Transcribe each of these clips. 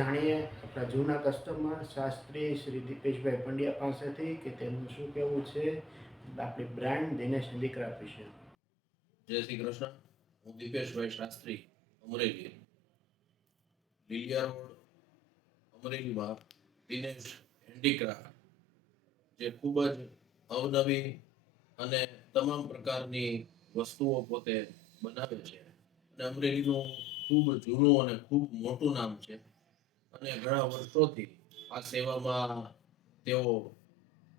જાણીએ આપણા જૂના કસ્ટમર શાસ્ત્રી શ્રી દીપેશભાઈ પંડ્યા પાસેથી કે તેમનું શું કહેવું છે આપણી બ્રાન્ડ દિનેશ હેન્ડીક્રાફ્ટ વિશે. જય શ્રી કૃષ્ણ. હું દીપેશભાઈ શાસ્ત્રી, અમરેલી, લીલિયા રોડ, અમરેલીમાં દિનેશ હેન્ડીક્રાફ્ટ, જે ખૂબ જ અવનવી અને તમામ પ્રકારની વસ્તુઓ પોતે બનાવે છે. અને અમરેલીનું ખૂબ જૂનું અને ખૂબ મોટું નામ છે અને ઘણા વર્ષોથી આ સેવામાં તેઓ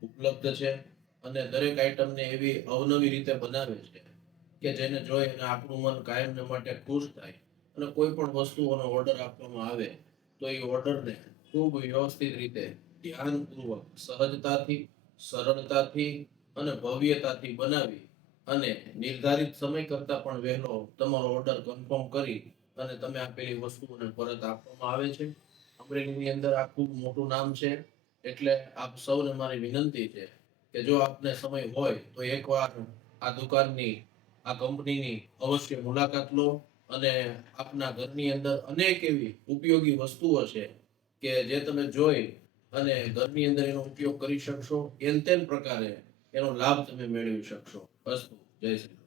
ઉપલબ્ધ છે અને દરેક આઈટમને એવી અવનવી રીતે બનાવે છે કે જેને જોઈ અને આપણું મન કાયમને માટે ખુશ થાય. અને કોઈ પણ વસ્તુઓનો ઓર્ડર આપવામાં આવે તો એ ઓર્ડરને ખૂબ વ્યવસ્થિત રીતે, ધ્યાનપૂર્વક, સહજતાથી, સરળતાથી અને ભવ્યતાથી બનાવી અને નિર્ધારિત સમય કરતાં પણ વહેલો તમારો ઓર્ડર કન્ફર્મ કરી અને તમે આપેલી વસ્તુઓને પરત આપવામાં આવે છે. અમરેલીની અંદર આ ખૂબ મોટું નામ છે, એટલે આપ સૌને મારી વિનંતી છે કે જો આપને સમય હોય તો એકવાર આ દુકાનની, આ કંપનીની અવશ્ય મુલાકાત લો અને આપના ઘરની અંદર અનેક એવી ઉપયોગી વસ્તુઓ છે કે જે તમે જોઈ અને ઘરની અંદર એનો ઉપયોગ કરી શકશો. એન તેન પ્રકારે એનો લાભ તમે મેળવી શકશો. અસ્તુ. જય શ્રી